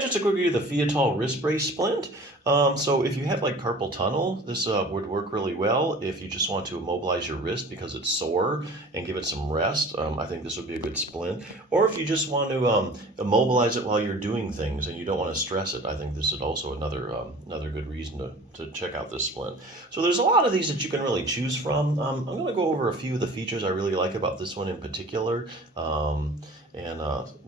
just a quick review of the FEATOL wrist brace splint. So if you have like carpal tunnel, this would work really well if you just want to immobilize your wrist because it's sore and give it some rest. I think this would be a good splint. Or if you just want to immobilize it while you're doing things and you don't want to stress it, I think this is also another good reason to check out this splint. So there's a lot of these that you can really choose from. I'm going to go over a few of the features I really like about this one in particular.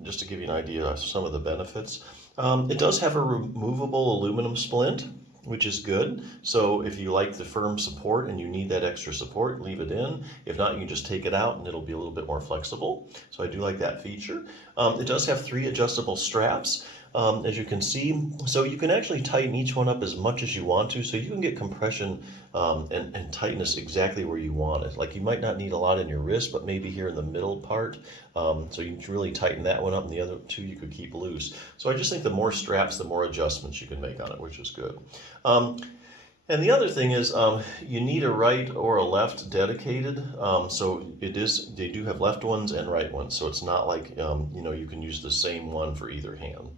Just to give you an idea of some of the benefits. It does have a removable aluminum splint, which is good. So if you like the firm support and you need that extra support, leave it in. If not, you can just take it out and it'll be a little bit more flexible. So I do like that feature. It does have 3 adjustable straps, as you can see. So you can actually tighten each one up as much as you want to. So you can get compression and tightness exactly where you want it. Like you might not need a lot in your wrist, but maybe here in the middle part. So you can really tighten that one up, and the other 2 you could keep loose. So I just think the more straps, the more adjustments you can make on it, which is good. And the other thing is you need a right or a left dedicated. So they do have left ones and right ones. So it's not like, you can use the same one for either hand.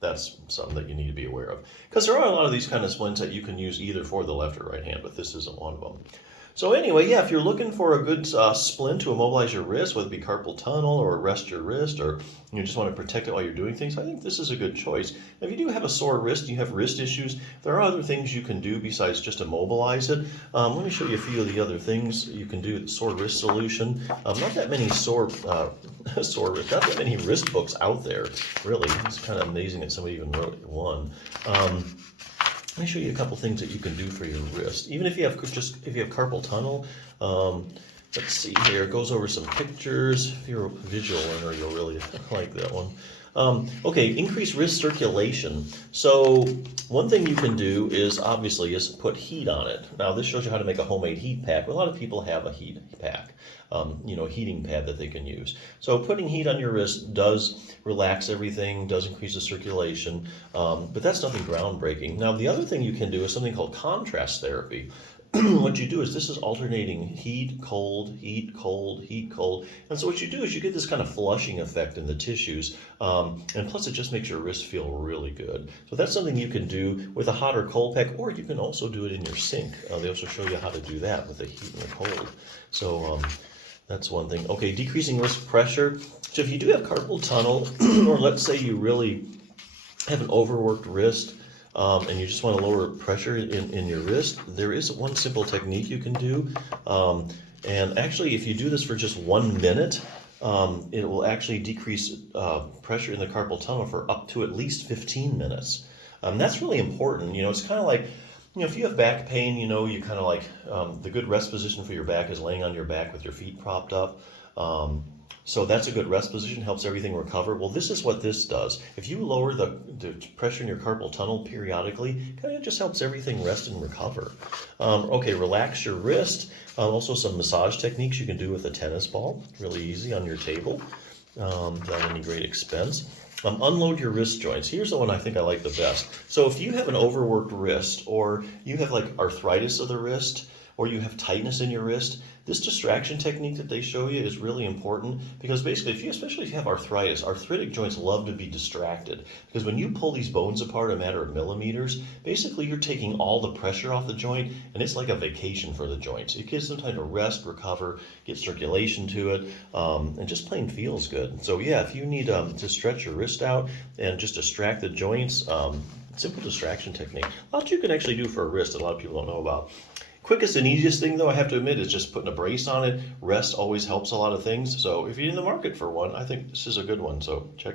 That's something that you need to be aware of. Because there are a lot of these kind of splints that you can use either for the left or right hand, but this isn't one of them. So anyway, yeah, if you're looking for a good splint to immobilize your wrist, whether it be carpal tunnel or rest your wrist, or you just want to protect it while you're doing things, I think this is a good choice. If you do have a sore wrist, you have wrist issues, there are other things you can do besides just immobilize it. Let me show you a few of the other things you can do. The sore wrist solution. Not that many not that many wrist books out there, really. It's kind of amazing that somebody even wrote one. Let me show you a couple things that you can do for your wrist. Even if you have carpal tunnel, let's see here. It goes over some pictures. If you're a visual learner, you'll really like that one. Okay, increase wrist circulation. So one thing you can do is put heat on it. Now this shows you how to make a homemade heat pack. A lot of people have a heat pack, heating pad that they can use. So putting heat on your wrist does relax everything, does increase the circulation, but that's nothing groundbreaking. Now the other thing you can do is something called contrast therapy. What you do is this is alternating heat, cold, heat, cold, heat, cold. And so what you do is you get this kind of flushing effect in the tissues. And plus it just makes your wrist feel really good. So that's something you can do with a hot or cold pack, or you can also do it in your sink. They also show you how to do that with the heat and the cold. So that's one thing. Okay, decreasing wrist pressure. So if you do have carpal tunnel, or let's say you really have an overworked wrist, and you just want to lower pressure in your wrist, there is one simple technique you can do. And actually, if you do this for just 1 minute, it will actually decrease pressure in the carpal tunnel for up to at least 15 minutes. That's really important. It's kind of like, if you have back pain, you kind of like, the good rest position for your back is laying on your back with your feet propped up. So that's a good rest position, helps everything recover. Well, this is what this does. If you lower the pressure in your carpal tunnel periodically, it kind of just helps everything rest and recover. Okay, relax your wrist. Also some massage techniques you can do with a tennis ball. Really easy on your table, without any great expense. Unload your wrist joints. Here's the one I think I like the best. So if you have an overworked wrist, or you have like arthritis of the wrist, or you have tightness in your wrist, this distraction technique that they show you is really important, because basically, especially if you have arthritis, arthritic joints love to be distracted, because when you pull these bones apart a matter of millimeters, basically you're taking all the pressure off the joint, and it's like a vacation for the joints. It gives them time to rest, recover, get circulation to it, and just plain feels good. So yeah, if you need to stretch your wrist out and just distract the joints, simple distraction technique. A lot you can actually do for a wrist that a lot of people don't know about. Quickest and easiest thing, though, I have to admit, is just putting a brace on it. Rest always helps a lot of things. So if you're in the market for one, I think this is a good one. So check it out.